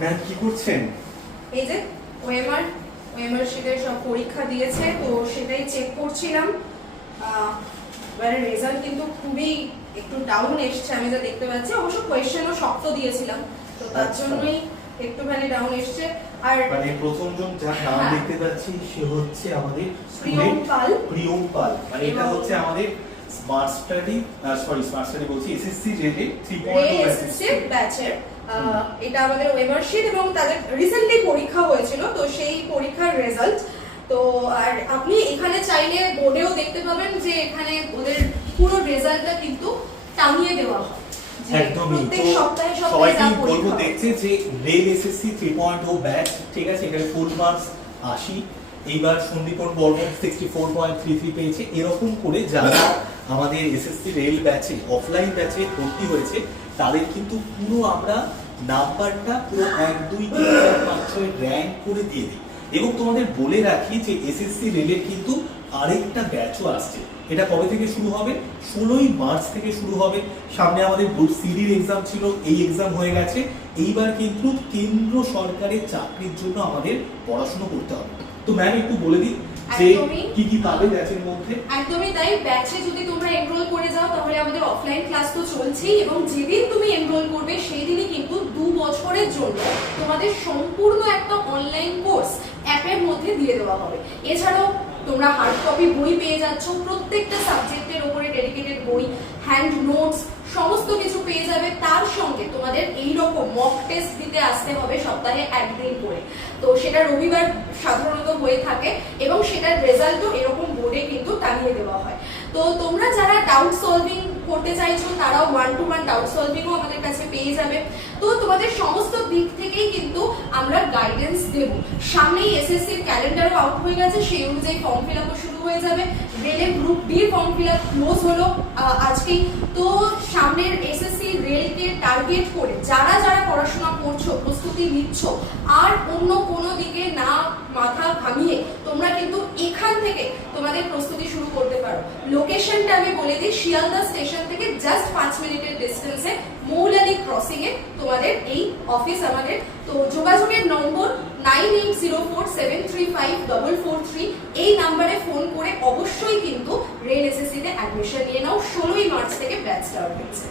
Ma'am কি করছেন? এই যে ওএমআর শিটের সব পরীক্ষা দিয়েছে, তো সেটাই চেক করছিলাম। এবারে রেজাল্ট কিন্তু খুবই একটু ডাউন এসছে, আমি যা দেখতে পাচ্ছি। অবশ্য কোয়েশ্চেনও শক্ত দিয়েছিলাম, তো তার জন্যই একটুখানি ডাউন এসছে। আর মানে প্রথমজন যার নাম দেখতে পাচ্ছি সে হচ্ছে আমাদের প্রিয়ম পাল। মানে এটা হচ্ছে আমাদের স্মার্ট স্টাডি বলছি এসএসসি রেলে 3.2 ব্যাচের। এটা আমাদের ওয়েমার শিট এবং তাদের রিসেন্টলি পরীক্ষা হয়েছিল, তো সেই পরীক্ষার রেজাল্ট। তো আর আপনি এখানে চাইলে বোর্ডেও দেখতে পাবেন যে এখানে ওদের পুরো রেজাল্টটা কিন্তু টাঙিয়ে দেওয়া হয়। একদমই। সবাইকে বলবো দেখতে যে রেল এসএসসি 3.0 ব্যাচ, ঠিক আছে, এখানে ফুল মার্কস 80। এইবার সন্দীপন বর্মন 64.33 পেয়েছে। এরকম করে যারা আমাদের এসএসসি রেল ব্যাচে অফলাইন ব্যাচে ভর্তি হয়েছে তাদের কিন্তু পুরো আমরা নাম্বারটা পুরো 1 2 3 4 5 6 র‍্যাঙ্ক করে দিয়ে দিই। এবং তোমাদের বলে রাখি যে এসএসসি রেলের কিন্তু আরেকটা ব্যাচও আসছে। এটা কবে থেকে শুরু হবে? 16ই মার্চ থেকে শুরু হবে। সামনে আমাদের গ্রুপ সিডির এক্সাম ছিল, এই এক্সাম হয়ে গেছে। এইবার কিন্তু কেন্দ্র সরকারের চাকরির জন্য আমাদের পড়াশোনা করতে হবে। তো ম্যাম একটু বলে দিন যে কি কি পাবে ব্যাচের মধ্যে। একদমই তাই। ব্যাচে যদি তোমরা এনরোল করে যাও তাহলে আমাদের অফলাইন ক্লাস তো চলছেই, এবং যেদিন তুমি এনরোল করবে সেই দিনই কিন্তু 2 বছরের জন্য তোমাদের সম্পূর্ণ একটা অনলাইন কোর্স অ্যাপের মধ্যে দিয়ে দেওয়া হবে। এছাড়াও তোমরা হার্ড কপি বই পেয়ে যাচ্ছ, প্রত্যেকটা সাবজেক্টের উপরে ডেডিকেটেড বই, হ্যান্ড নোটস সমস্ত কিছু পেয়ে যাবে। তার সঙ্গে তোমাদের এইরকম মক টেস্ট দিতে আসতে হবে সপ্তাহে 1 দিন করে। তো সেটা রবিবার সাধারণত হয়ে থাকে, এবং সেটার রেজাল্টও এরকম বোর্ডে কিন্তু টাঙিয়ে দেওয়া হয়। তো তোমরা যারা ডাউট সলভিং করতে চাইছো তারাও 1-to-1 ডাউট সলভিংও আমাদের কাছে পেয়ে যাবে। তো তোমাদের সমস্ত দিক থেকেই কিন্তু আমরা গাইডেন্স দেব। সামনেই এসএসসির ক্যালেন্ডারও আউট হয়ে গেছে, সেই অনুযায়ী ফর্ম ফিল আপও শুরু হয়ে যাবে। রেলের group D form fill up close হলো আজকেই। তো সামনের এসএসসি রেলকে টার্গেট করে যারা যারা পড়াশোনা করছো, প্রস্তুতি নিচ্ছ, আর অন্য কোনো দিকে না মাথা ঘামিয়ে তোমরা কিন্তু এখান থেকে তোমাদের প্রস্তুতি শুরু করতে পারো। লোকেশনটা আমি বলে দিই, শিয়ালদা স্টেশন থেকে জাস্ট 5 মিনিটের ডিস্টেন্সে মৌলালি ক্রসিং এ তোমাদের এই অফিস আমাদের। তো যোগাযোগের নম্বর 9804735443। এই নাম্বারে ফোন করে অবশ্যই কিন্তু রেল এসএসসি তে অ্যাডমিশন নিয়ে নাও। 16ই মার্চ থেকে ব্যাচ স্টার্ট হচ্ছে।